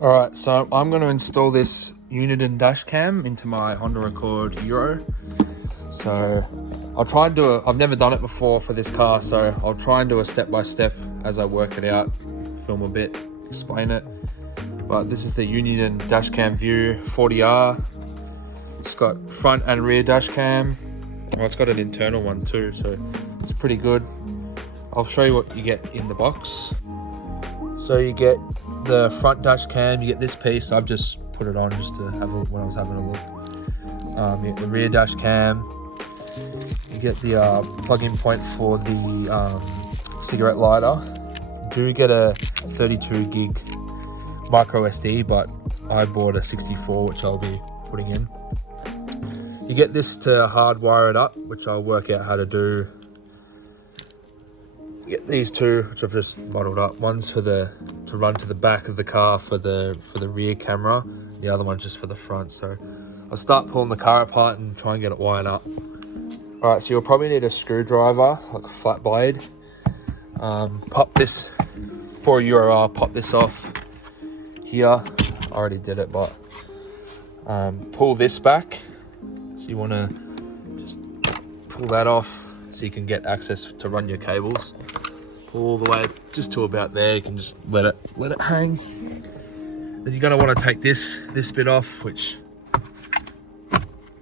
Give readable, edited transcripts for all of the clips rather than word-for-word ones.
Alright, so I'm going to install this Uniden dash cam into my Honda Accord Euro. So I'll try and do I've never done it before for this car, so I'll try and do a step-by-step as I work it out, film a bit, explain it. But this is the Uniden dash cam view 40R. It's got front and rear dash cam. Well, it's got an internal one too, so it's pretty good. I'll show you what you get in the box. So you get the front dash cam, you get this piece. I've just put it on just to have a look when I was having a look. You get the rear dash cam. You get the plug-in point for the cigarette lighter. You do get a 32 gig micro SD, but I bought a 64, which I'll be putting in. You get this to hardwire it up, which I'll work out how to do. You get these two, which I've just modelled up. One's for to run to the back of the car for the rear camera. The other one's just for the front. So I'll start pulling the car apart and try and get it wired up. All right, so you'll probably need a screwdriver, like a flat blade. Pop this for Euro. Pop this off here. I already did it, but pull this back. So you want to just pull that off so you can get access to run your cables all the way just to about there. You can just let it hang. Then you're going to want to take this bit off, which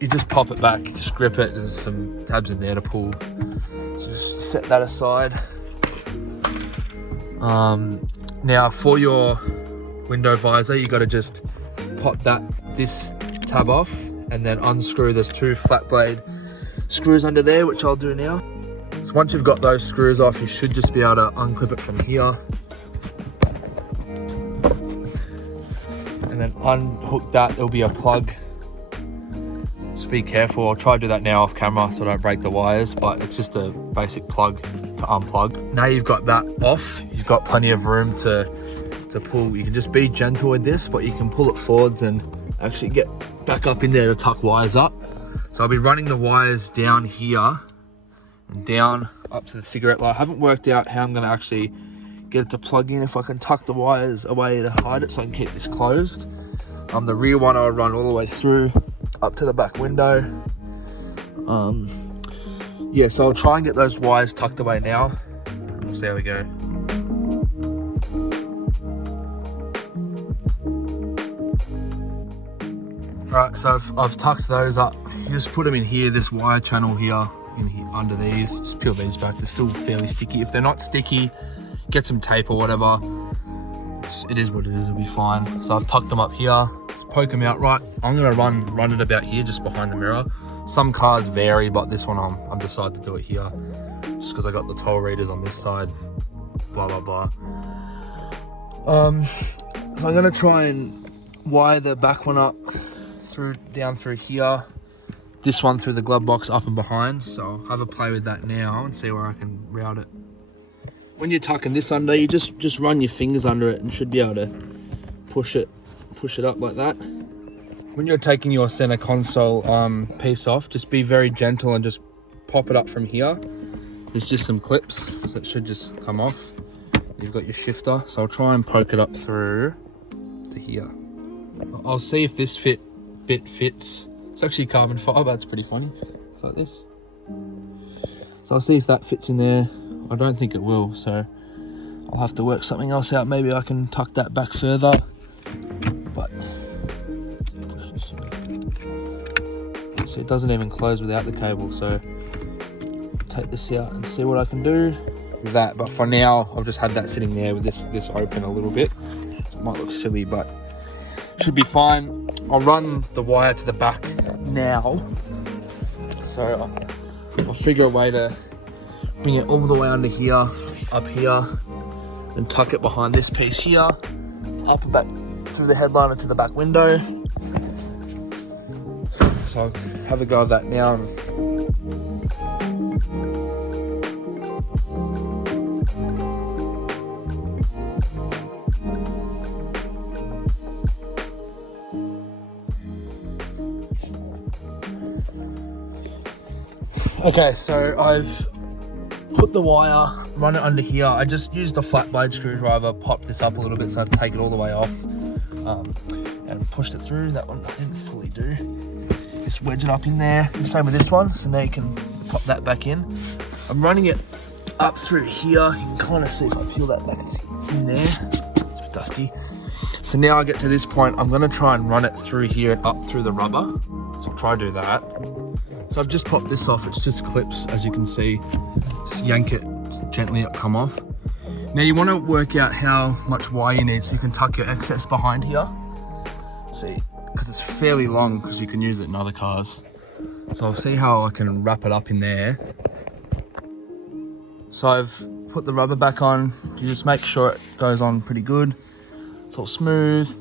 you just pop it back, just grip it. There's some tabs in there to pull, so just set that aside. Now for your window visor, you got to just pop this tab off and then unscrew. There's two flat blade screws under there, which I'll do now. So once you've got those screws off, you should just be able to unclip it from here and then unhook that. There'll be a plug. Just be careful. I'll try to do that now off camera so I don't break the wires, but it's just a basic plug to unplug. Now you've got that off, you've got plenty of room to pull. You can just be gentle with this, but you can pull it forwards and actually get back up in there to tuck wires up. So I'll be running the wires down here and down up to the cigarette light. I haven't worked out how I'm going to actually get it to plug in, if I can tuck the wires away to hide it so I can keep this closed. The rear one I'll run all the way through up to the back window. Yeah, so I'll try and get those wires tucked away now and we'll see how we go. Right, so I've tucked those up. You just put them in here, this wire channel here, under these. Just peel these back. They're still fairly sticky. If they're not sticky, get some tape or whatever. It is what it is, it'll be fine. So I've tucked them up here. Just poke them out. Right, I'm gonna run it about here, just behind the mirror. Some cars vary, but this one I've decided to do it here, just because I got the toll readers on this side. Blah blah blah. So I'm gonna try and wire the back one up down through here, this one through the glove box up and behind. So I'll have a play with that now and see where I can route it. When you're tucking this under, you just run your fingers under it and should be able to push it up like that. When you're taking your center console piece off, just be very gentle and just pop it up from here. There's just some clips, so it should just come off. You've got your shifter, so I'll try and poke it up through to here. I'll see if this bit fits. It's actually carbon fiber. It's pretty funny. It's like this. So I'll see if that fits in there. I don't think it will, so I'll have to work something else out. Maybe I can tuck that back further, but see, it doesn't even close without the cable. So take this out and see what I can do with that. But for now, I've just had that sitting there with this open a little bit. It might look silly, but should be fine. I'll run the wire to the back now, so I'll figure a way to bring it all the way under here, up here, and tuck it behind this piece here, up and back through the headliner to the back window. So I'll have a go of that now. Okay, so I've put the wire, run it under here. I just used a flat blade screwdriver, popped this up a little bit so I take it all the way off. and pushed it through. That one I didn't fully do. Just wedge it up in there. The same with this one. So now you can pop that back in. I'm running it up through here. You can kind of see if I peel that back, it's in there. It's a bit dusty. So now I get to this point, I'm gonna try and run it through here and up through the rubber. So I'll try to do that. So I've just popped this off. It's just clips, as you can see. Just yank it gently, it'll come off. Now you want to work out how much wire you need so you can tuck your excess behind here. See, because it's fairly long, because you can use it in other cars. So I'll see how I can wrap it up in there. So I've put the rubber back on. You just make sure it goes on pretty good. It's all smooth.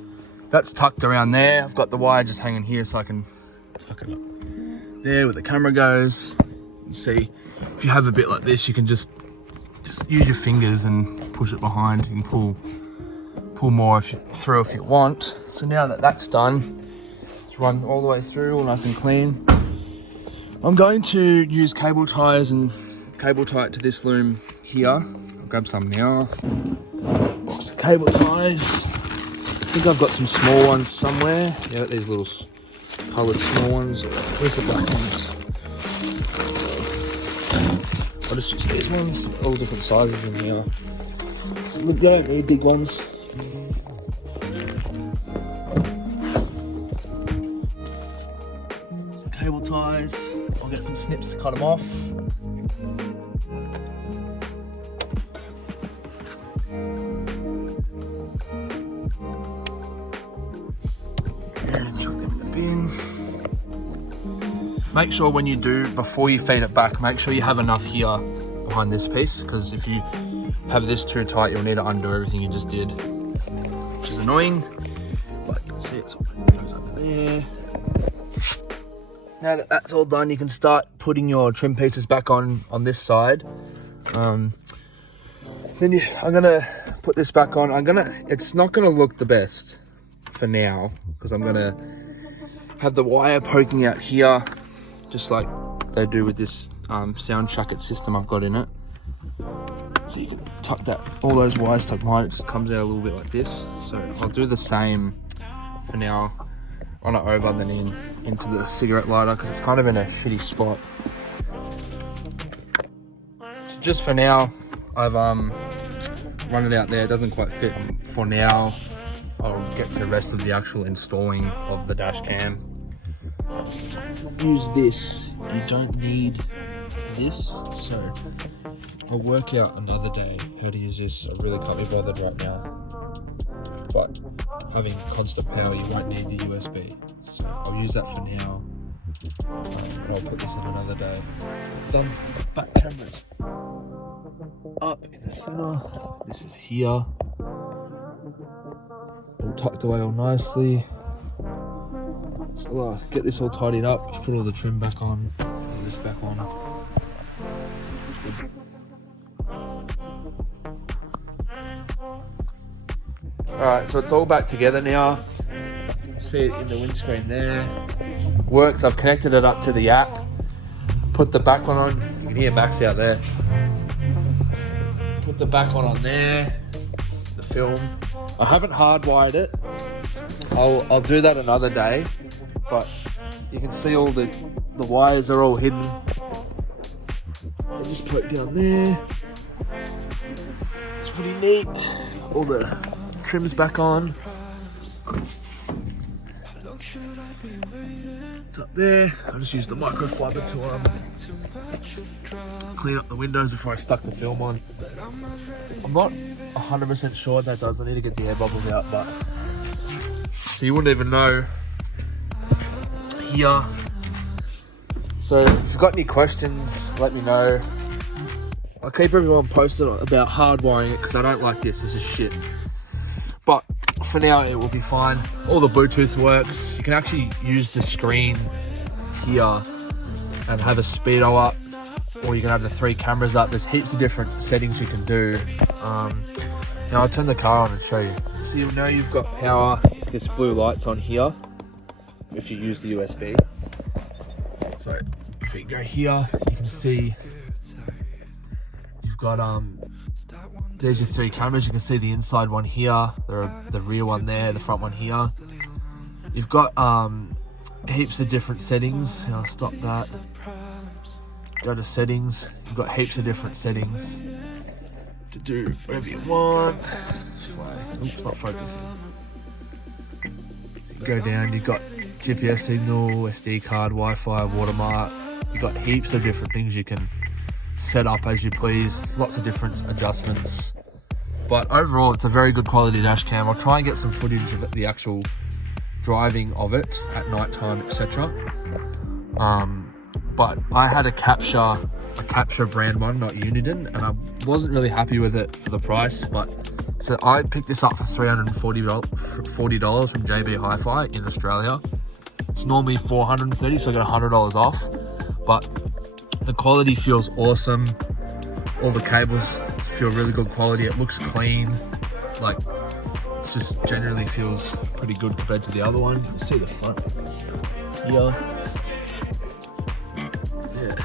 That's tucked around there. I've got the wire just hanging here so I can tuck it up there where the camera goes. You see, if you have a bit like this, you can just use your fingers and push it behind. You can pull more through if you want. So now that that's done, let's run all the way through, all nice and clean. I'm going to use cable ties and cable tie it to this loom here. I'll grab some now. Box of cable ties. I think I've got some small ones somewhere. Yeah, these little coloured small ones. Where's the black ones? I'll just use these ones, all different sizes in here. So look, they don't need big ones. Some cable ties. I'll get some snips to cut them off. And chuck them in the bin. Make sure when you do, before you feed it back, make sure you have enough here behind this piece, because if you have this too tight, you'll need to undo everything you just did, which is annoying, but you can see it goes under there. Now that that's all done, you can start putting your trim pieces back on this side. I'm gonna put this back on. It's not gonna look the best for now, because I'm gonna have the wire poking out here, just like they do with this sound shacket system I've got in it. So you can tuck all those wires tuck behind, it just comes out a little bit like this. So I'll do the same for now, run it over, then into the cigarette lighter, because it's kind of in a shitty spot. So just for now, I've run it out there. It doesn't quite fit for now. I'll get to the rest of the actual installing of the dash cam. Use this, you don't need this, so I'll work out another day how to use this. I really can't be bothered right now, but having constant power, you won't need the USB, so I'll use that for now. I'll put this on another day. Done the back cameras up in the center. This is here, all tucked away all nicely. So get this all tidied up, just put all the trim back on, put this back on. Alright, so it's all back together now. See it in the windscreen there. Works, I've connected it up to the app. Put the back one on, you can hear Max out there. Put the back one on there, the film. I haven't hardwired it. I'll do that another day. But you can see all the wires are all hidden. I'll just put it down there. It's pretty neat. All the trims back on. It's up there. I just used the microfiber to clean up the windows before I stuck the film on. I'm not 100% sure what that does. I need to get the air bubbles out, but so you wouldn't even know. Here. So if you've got any questions, let me know. I'll keep everyone posted about hardwiring it, because I don't like this is shit. But for now it will be fine. All the Bluetooth works. You can actually use the screen here and have a speedo up, or you can have the 3 cameras up. There's heaps of different settings you can do. Now I'll turn the car on and show you. So you'll know you've got power if this blue light's on here, if you use the USB. So if you go here, you can see you've got there's your 3 cameras. You can see the inside one here, the rear one there, the front one here. You've got heaps of different settings. I'll stop that. Go to settings. You've got heaps of different settings to do whatever you want. Oops, not focusing. Go down, you've got GPS signal, SD card, Wi-Fi, watermark. You've got heaps of different things you can set up as you please. Lots of different adjustments. But overall, it's a very good quality dash cam. I'll try and get some footage of the actual driving of it at night time, etc. But I had a capture brand one, not Uniden, and I wasn't really happy with it for the price. But so I picked this up for $340 from JB Hi-Fi in Australia. It's normally $430, so I got $100 off. But the quality feels awesome. All the cables feel really good quality. It looks clean. Like, it just generally feels pretty good compared to the other one. You can see the front here. Yeah.